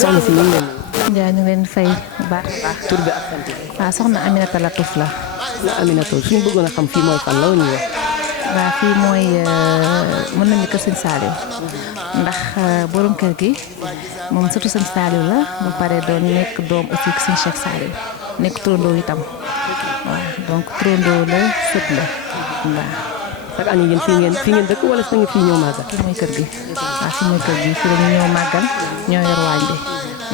soxna si ñu ngi leen Ndiaye ñu ngi leen fay bu baax a baax. tur bi ak sant bi. waaw soxna Aminata Latouf la. na Aminata suñu bëggoon a xam fii mooy fan la woon ñu wax. waaw fii mooy mën nañu kër sëñ Saliou ndax borom kër gi moom surtout sëñ Saliou la ba pare doon nekk doom aussi sëñ Cheikh Saliou nekk turandoo itam waaw donc turandoo la sët la waaw. chaque année yéen fii ngeen dëkk wala sa nga fii ñëw màggal. fii mooy kër gi waaw fii mooy kër gi fii la ñu ñëw màggal ñoo yor waañ bi.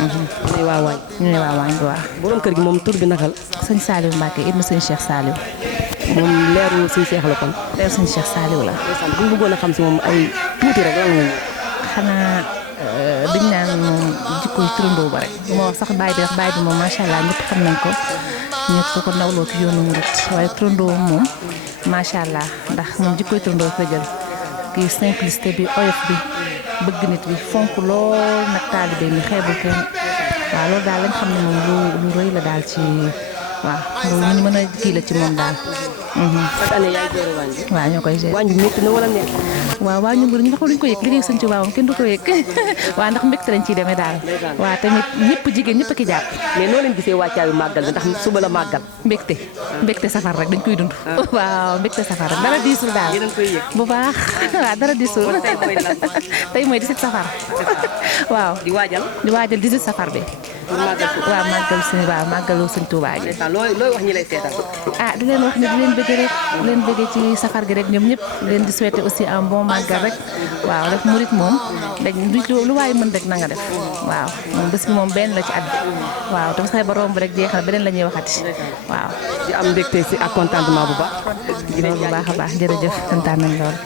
ñooy waa waañ. ñooy waa waañ bi waaw. borom kër gi moom tur bi naka la. sëñ Saliou Mbacke ibnu sëñ Cheikh Saliou. moom leeru suñu seex la kon. leeru sëñ Cheikh Saliou la. bu ñu bëggoon a xam si moom ay tuuti rek lan la xanaa dañ naan moom jikko yi turandoo ba rek bu ma wax sax baay bi wax baay bi moom macha allah ñëpp xam nañ ko ñëpp ko nawloo ci yoonu murit waaye turandoo moom macha allah ndax moom jikko yi turandoo fa jël kii simplicité bi oyof bi bëgg nit bi fonk lool nag taalibe mi xeebul kenn waaw loolu daal lañ xam ne moom lu rëy la daal ci waaw loolu ñu mën a kii la ci moom daal. chaque année yaay gérer waañ bi. waaw ñoo koy gérer. waañ bi métti na wala neex. waaw waaw ñu ngi ñu duñ ko yëg liggéey sëñ Tuubaa moom kenn du ko yëg waaw ndax mbégte lañ ciy demee daal. waaw tamit ñëpp jigéen ñëpp a ki jàpp. mais noo leen gisee wàccaayu màggal bi ndax suba la màggal. mbégte safar rek dañ koy dund. waaw mbégte safar rek dara diisul daal. yéen a koy yëg bu baax waaw dara diisul. tey mooy 17 safar. waaw di waajal 18 safar bi. waaw màggal suñu waaw màggalu sëñ Tuubaa gi. looy wax ñi lay seetal. di leen wax ne di leen bëgg rek di leen bëgg ci safar gi rek ñoom ñëpp leen di souhaiter aussi un bon màggal rek waaw rek murit moom dañ lu waaye mën rek na nga def waaw moom bés bi moom benn la ci at bi waaw te sax ba romb rek jeexal beneen la ñuy waxati waaw. di am mbégte si ak contentement bu baax. loolu bu baax a baax jërëjëf kontaan nañ lool.